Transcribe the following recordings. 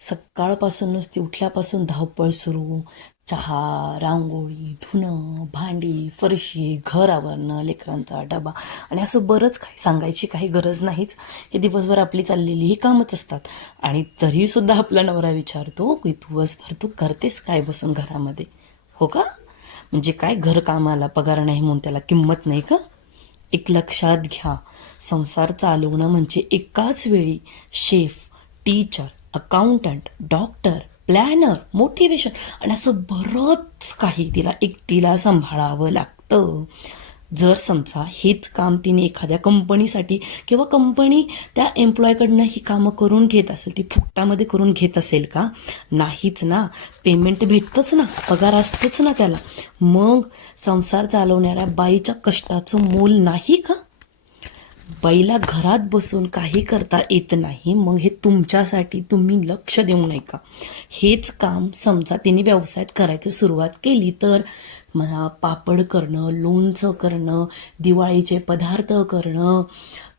सकाळपासून नुसती उठल्यापासून धावपळ सुरू. चहा रांगोळी धुणं भांडी फरशी घर आवरणं लेकरांचा डबा. आणि असं बरंच काही सांगायची काही गरज नाहीच. हे दिवसभर आपली चाललेली ही कामच असतात. आणि तरीसुद्धा आपला नवरा विचारतो की दिवसभर तू करतेस काय बसून घरामध्ये? हो का? म्हणजे काय घर कामाला पगार नाही म्हणून त्याला किंमत नाही का? एक लक्षात घ्या. संसार चालवणं म्हणजे एकाच वेळी chef teacher accountant doctor planner motivation आणि असं बरंच काही तिला एकटीला सांभाळावं लागतं. जर समजा हेच काम तिने एखाद्या कंपनीसाठी किंवा कंपनी त्या एम्प्लॉयकडनं ही कामं करून घेत असेल ती फुकटामध्ये करून घेत असेल का? नाहीच ना. पेमेंट भेटतंच ना. पगार असतोच ना त्याला. मग संसार चालवणाऱ्या बाईच्या कष्टाचं मोल नाही का? बाईला घरात बसून काही करता येत नाही मग हे तुमच्यासाठी तुम्ही लक्ष देऊ नये का हेच काम समजा तिने व्यवसायात करायची सुरुवात केली तर मला पापड करणं लोणचं करणं दिवाळीचे पदार्थ करणं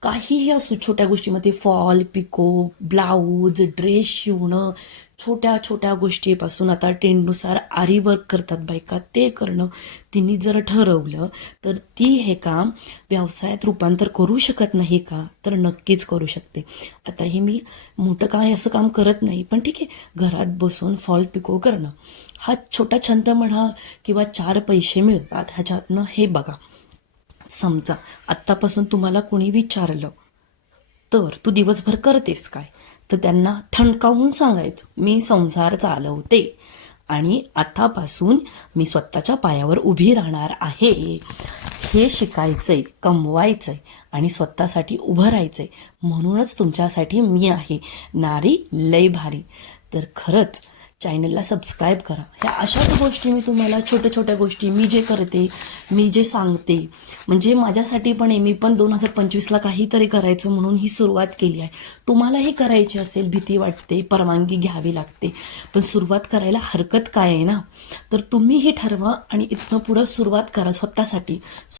काहीही असू छोट्या गोष्टीमध्ये फॉल पिको ब्लाऊज ड्रेस शिवणं छोट्या छोट्या गोष्टीपासून आता ट्रेंडनुसार आरी वर्क करतात बायका ते करणं तिने जर ठरवलं तर ती हे काम व्यवसायात रूपांतर करू शकत नाही का? तर नक्कीच करू शकते. आता हे मी मोठं काय असं काम करत नाही पण ठीक आहे घरात बसून फॉल पिको करणं. हा छोटा छंद म्हणा किंवा चार पैसे मिळतात ह्याच्यातनं हे बघा. समजा आत्तापासून तुम्हाला कोणी विचारलं तर तू दिवसभर करतेस काय? तर त्यांना ठणकावून सांगायचं मी संसार चालवते आणि आतापासून मी स्वतःच्या पायावर उभी राहणार आहे. हे शिकायचं आहे कमवायचं आहे आणि स्वतःसाठी उभं राहायचं आहे म्हणूनच तुमच्यासाठी मी आहे. नारी लय भारी. तर खरंच चॅनलला सबस्क्राईब करा. ह्या अशाच गोष्टी मी तुम्हाला छोट्या छोट्या गोष्टी मी जे करते मी जे सांगते म्हणजे माझ्यासाठी पण आहे. मी पण दोन हजार पंचवीसला काहीतरी करायचं म्हणून ही सुरुवात केली आहे. तुम्हालाही करायची असेल भीती वाटते परवानगी घ्यावी लागते. पण सुरुवात करायला हरकत काय आहे ना? तर तुम्ही हे ठरवा आणि इथनं पुढं सुरुवात करा स्वतःसाठी.